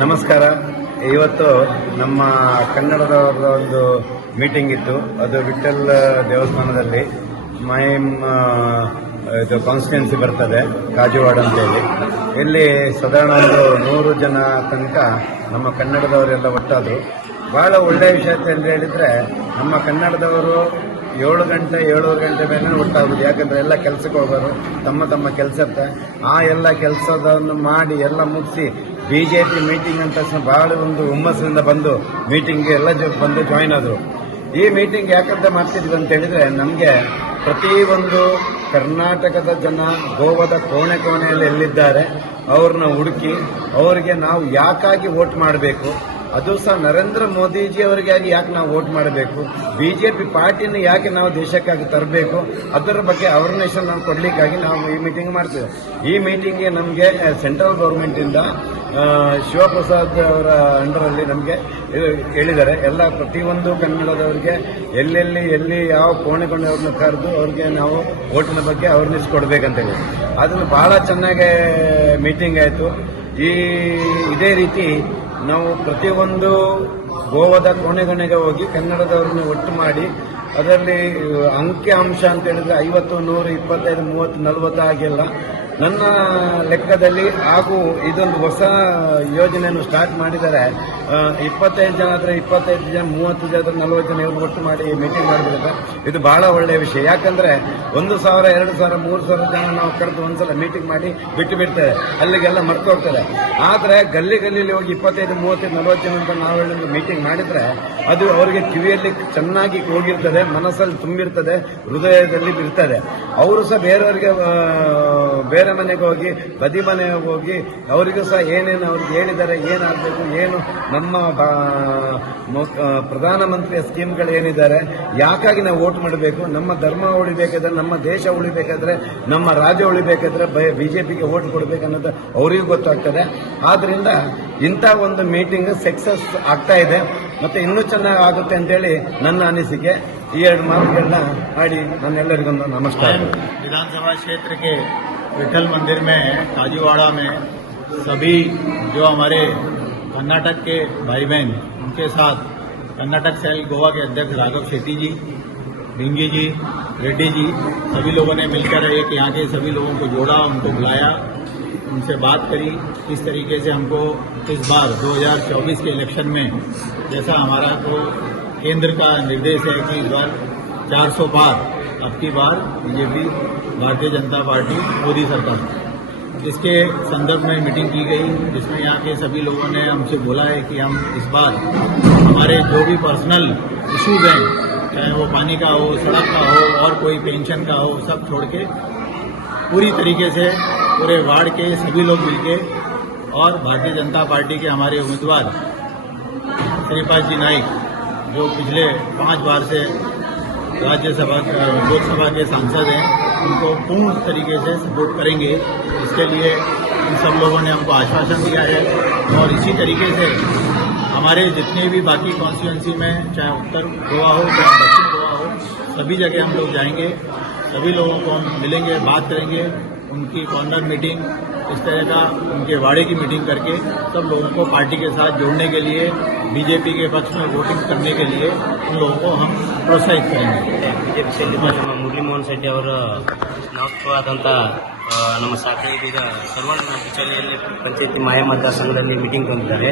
ನಮಸ್ಕಾರ. ಇವತ್ತು ನಮ್ಮ ಕನ್ನಡದವರ ಒಂದು ಮೀಟಿಂಗ್ ಇತ್ತು. ಅದು ವಿಠಲ್ ದೇವಸ್ಥಾನದಲ್ಲಿ ಮೈಮ್ ಇದು ಕಾನ್ಸ್ಟಿಟ್ಯೂನ್ಸಿ ಬರ್ತದೆ, ಕಾಜುವಾಡ ಅಂತೇಳಿ. ಇಲ್ಲಿ ಸಾಧಾರಣ ಒಂದು 100 ಜನ ತನಕ ನಮ್ಮ ಕನ್ನಡದವರೆಲ್ಲ ಒಟ್ಟಾದರು. ಬಹಳ ಒಳ್ಳೆಯ ವಿಷಯ ಅಂತ ಹೇಳಿದರೆ, ನಮ್ಮ ಕನ್ನಡದವರು 7 ಗಂಟೆ ಮೇಲೆ ಒಟ್ಟಾಗುದು. ಯಾಕಂದರೆ ಎಲ್ಲ ಕೆಲಸಕ್ಕೆ ಹೋಗೋರು, ತಮ್ಮ ಕೆಲಸ ಇರುತ್ತೆ. ಆ ಎಲ್ಲ ಕೆಲಸವನ್ನು ಮಾಡಿ ಎಲ್ಲ ಮುಗಿಸಿ ಬಿಜೆಪಿ ಮೀಟಿಂಗ್ ಅಂತ ತಕ್ಷಣ ಬಹಳ ಒಂದು ಹುಮ್ಮಸ್ಸಿನಿಂದ ಬಂದು ಮೀಟಿಂಗ್ಗೆ ಎಲ್ಲ ಬಂದು ಜಾಯಿನ್ ಆದರು. ಈ ಮೀಟಿಂಗ್ ಯಾಕಂತ ಮಾಡ್ತಿದ್ವಿ ಅಂತ ಹೇಳಿದರೆ, ನಮಗೆ ಪ್ರತಿಯೊಂದು ಕರ್ನಾಟಕದ ಜನ ಗೋವಾದ ಕೋಣೆಯಲ್ಲಿ ಎಲ್ಲಿದ್ದಾರೆ ಅವ್ರನ್ನ ಹುಡುಕಿ ಅವರಿಗೆ ನಾವು ಯಾಕಾಗಿ ವೋಟ್ ಮಾಡಬೇಕು, ಅದು ಸಹ ನರೇಂದ್ರ ಮೋದಿಜಿ ಅವರಿಗಾಗಿ ಯಾಕೆ ನಾವು ವೋಟ್ ಮಾಡಬೇಕು, ಬಿಜೆಪಿ ಪಾರ್ಟಿನ ಯಾಕೆ ನಾವು ದೇಶಕ್ಕಾಗಿ ತರಬೇಕು, ಅದರ ಬಗ್ಗೆ ಅವೇರ್ನೆಸ್ ನಾವು ಕೊಡಲಿಕ್ಕಾಗಿ ನಾವು ಈ ಮೀಟಿಂಗ್ ಮಾಡ್ತೇವೆ. ಈ ಮೀಟಿಂಗ್ಗೆ ನಮಗೆ ಸೆಂಟ್ರಲ್ ಗೌರ್ಮೆಂಟಿಂದ ಶಿವಪ್ರಸಾದ್ ಅವರ ಅಂಡರಲ್ಲಿ ನಮಗೆ ಹೇಳಿದ್ದಾರೆ. ಎಲ್ಲ ಪ್ರತಿಯೊಂದು ಕನ್ನಡದವರಿಗೆ ಎಲ್ಲಿ ಯಾವ ಕೋಣೆಯವ್ರನ್ನ ಕರೆದು ಅವ್ರಿಗೆ ನಾವು ವೋಟಿನ ಬಗ್ಗೆ ಅವೇರ್ನೆಸ್ ಕೊಡಬೇಕಂತೇಳಿ ಅದನ್ನು ಬಹಳ ಚೆನ್ನಾಗಿ ಮೀಟಿಂಗ್ ಆಯಿತು. ಇದೇ ರೀತಿ ನಾವು ಪ್ರತಿಯೊಂದು ಗೋವಾದ ಕೋಣೆಗೆ ಹೋಗಿ ಕನ್ನಡದವ್ರನ್ನ ಒಟ್ಟು ಮಾಡಿ ಅದರಲ್ಲಿ ಅಂಕಿ ಅಂಶ ಅಂತ ಹೇಳಿದ್ರೆ 50, 100, 25, 30, 40 ಆಗಿಲ್ಲ. ನನ್ನ ಲೆಕ್ಕದಲ್ಲಿ ಹಾಗೂ ಇದೊಂದು ಹೊಸ ಯೋಜನೆಯನ್ನು ಸ್ಟಾರ್ಟ್ ಮಾಡಿದ್ದಾರೆ. 25 ಜನ ಆದರೆ 25 ಜನ, 30 ಜನ 40 ಜನ ಇವರು ಒಟ್ಟು ಮಾಡಿ ಮೀಟಿಂಗ್ ಮಾಡಿಬಿಡುತ್ತೆ. ಇದು ಬಹಳ ಒಳ್ಳೆಯ ವಿಷಯ. ಯಾಕಂದರೆ 1,000, 2,000, 3,000 ಜನ ನಾವು ಕರೆದು ಒಂದ್ಸಲ ಮೀಟಿಂಗ್ ಮಾಡಿ ಬಿಡ್ತಾರೆ, ಅಲ್ಲಿಗೆಲ್ಲ ಮರ್ತು ಹೋಗ್ತಾರೆ. ಆದರೆ ಗಲ್ಲಿಯಲ್ಲಿ ಹೋಗಿ 25, 30, 40 ಜನ ಅಂತ ನಾವು ಹೇಳೋದು ಮೀಟಿಂಗ್ ಮಾಡಿದರೆ ಅದು ಅವರಿಗೆ ಕಿವಿಯಲ್ಲಿ ಚೆನ್ನಾಗಿ ಹೋಗಿರ್ತದೆ, ಮನಸ್ಸಲ್ಲಿ ತುಂಬಿರ್ತದೆ, ಹೃದಯದಲ್ಲಿ ಇರ್ತದೆ. ಅವರು ಸಹ ಬೇರೆಯವರಿಗೆ ಬೇರೆ ಮನೆಗೆ ಹೋಗಿ ಬದಿ ಮನೆಗೆ ಹೋಗಿ ಅವರಿಗೂ ಸಹ ಏನೇನು ಅವ್ರಿಗೆ ಹೇಳಿದ್ದಾರೆ, ಏನಾಗಬೇಕು, ಏನು ನಮ್ಮ ಪ್ರಧಾನಮಂತ್ರಿಯ ಸ್ಕೀಮ್ಗಳು ಏನಿದ್ದಾರೆ, ಯಾಕಾಗಿ ನಾವು ವೋಟ್ ಮಾಡಬೇಕು, ನಮ್ಮ ಧರ್ಮ ಉಳಿಬೇಕಾದ್ರೆ, ನಮ್ಮ ದೇಶ ಉಳಿಬೇಕಾದ್ರೆ, ನಮ್ಮ ರಾಜ್ಯ ಉಳಿಬೇಕಾದ್ರೆ ಬಿಜೆಪಿಗೆ ವೋಟ್ ಕೊಡಬೇಕು ಅನ್ನೋದು ಅವರಿಗೂ ಗೊತ್ತಾಗ್ತದೆ. ಆದ್ರಿಂದ ಇಂಥ ಒಂದು ಮೀಟಿಂಗ್ ಸಕ್ಸಸ್ ಆಗ್ತಾ ಇದೆ, ಮತ್ತೆ ಇನ್ನೂ ಚೆನ್ನಾಗಿ ಆಗುತ್ತೆ ಅಂತೇಳಿ ನನ್ನ ಅನಿಸಿಕೆ. ಈ 2 ಮಾತುಗಳನ್ನ ಮಾಡಿ ನನ್ನೆಲ್ಲರಿಗೊಂದು ನಮಸ್ಕಾರ. विधानसभा क्षेत्र के विठल मंदिर में काजूवाड़ा में सभी जो हमारे कर्नाटक के भाई बहन, उनके साथ कर्नाटक सेल गोवा के अध्यक्ष राघव शेट्टी जी, भिंगी जी, रेड्डी जी, सभी लोगों ने मिलकर एक यहाँ के सभी लोगों को जोड़ा, उनको बुलाया, उनसे बात करी. इस तरीके से हमको इस बार 2024 के इलेक्शन में जैसा हमारा को केंद्र का निर्देश है कि इस बार 400 पार, अब की बार बीजेपी भारतीय जनता पार्टी मोदी सरकार, इसके संदर्भ में मीटिंग की गई, जिसमें यहाँ के सभी लोगों ने हमसे बोला है कि हम इस बार हमारे जो भी पर्सनल इश्यूज हैं, चाहे वो पानी का हो, सड़क का हो और कोई पेंशन का हो, सब छोड़ के पूरी तरीके से पूरे वार्ड के सभी लोग मिलके और भारतीय जनता पार्टी के हमारे उम्मीदवार श्रीपाद जी नाइक, जो पिछले 5 बार से राज्यसभा लोकसभा के सांसद हैं, उनको पूर्ण तरीके से सपोर्ट करेंगे. इसके लिए इन सब लोगों ने हमको आश्वासन दिया है. और इसी तरीके से हमारे जितने भी बाकी कॉन्स्टिट्यूंसी में, चाहे उत्तर गोवा हो, चाहे दक्षिण गोवा हो, सभी जगह हम लोग जाएंगे, सभी लोगों को हम मिलेंगे, बात करेंगे, उनकी कॉर्नर मीटिंग, इस तरह का उनके वाड़े की मीटिंग करके सब लोगों को पार्टी के साथ जोड़ने के लिए, बीजेपी के पक्ष में वोटिंग करने के लिए उन लोगों को हम प्रोत्साहित करेंगे. ಬಿಜೆಪಿ ಮುರಳಿ ಮೋಹನ್ ಶೆಟ್ಟಿ ಅವರ ನಾಮಕವಾದಂಥ ನಮ್ಮ ಶಾಖೆ ಇದೀಗ ಸರ್ವಣ್ಣ ಪಿಚಳಿಯಲ್ಲಿ ಪಂಚಾಯತಿ ಮಾಯಮತ ಸಂಘದಲ್ಲಿ ಮೀಟಿಂಗ್ ತಂದಿದ್ದಾರೆ.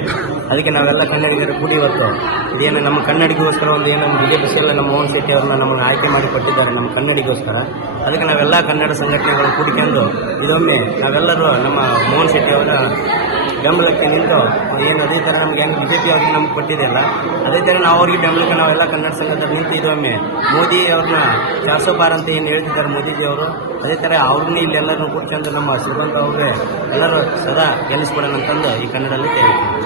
ಅದಕ್ಕೆ ನಾವೆಲ್ಲ ಕನ್ನಡಿಗರು ಕೂಡಿ ಇವತ್ತು ಇದೇನು ನಮ್ಮ ಕನ್ನಡಿಗೋಸ್ಕರ ಒಂದು ಏನು ಬಿಜೆಪಿ ಎಲ್ಲ ನಮ್ಮ ಮೋಹನ್ ಶೆಟ್ಟಿ ಅವ್ರನ್ನ ನಮ್ಮನ್ನು ಆಯ್ಕೆ ಮಾಡಿ ಕೊಟ್ಟಿದ್ದಾರೆ ನಮ್ಮ ಕನ್ನಡಿಗೋಸ್ಕರ. ಅದಕ್ಕೆ ನಾವೆಲ್ಲ ಕನ್ನಡ ಸಂಘಟನೆಗಳು ಕೂಡಿಕೊಂಡು ಇದೊಮ್ಮೆ ನಾವೆಲ್ಲರೂ ನಮ್ಮ ಮೋಹನ್ ಶೆಟ್ಟಿ ಅವರ ಬೆಂಬಲಕ್ಕೆ ನಿಂತು ಏನು ಅದೇ ಥರ ನಮ್ಗೆ ಹೆಂಗೆ ಬಿಜೆಪಿ ಅವ್ರಿಗೆ ನಮ್ಗೆ ಕೊಟ್ಟಿದೆಯಲ್ಲ, ಅದೇ ಥರ ನಾವು ಅವ್ರಿಗೆ ಬೆಂಬಲಕ್ಕೆ ನಾವೆಲ್ಲ ಕನ್ನಡ ಸಂಘದಲ್ಲಿ ನಿಂತು ಇದೊಮ್ಮೆ ಮೋದಿ ಅವ್ರನ್ನ 400 ಪಾರ್ ಅಂತ ಏನು ಹೇಳ್ತಿದ್ದಾರೆ ಮೋದಿಜಿ ಅವರು, ಅದೇ ಥರ ಅವ್ರನ್ನೇ ಇಲ್ಲೆಲ್ಲರೂ ಕೂತ್ಕೊಂಡು ನಮ್ಮ ಶ್ರೀಮಂತ ಅವ್ರಿಗೆ ಎಲ್ಲರೂ ಸದಾ ಗೆಲ್ಲಿಸ್ಕೊಡೋಣ ಅಂತಂದು ಈ ಕನ್ನಡದಲ್ಲಿ ತಿಳಿಸ್ತೀವಿ.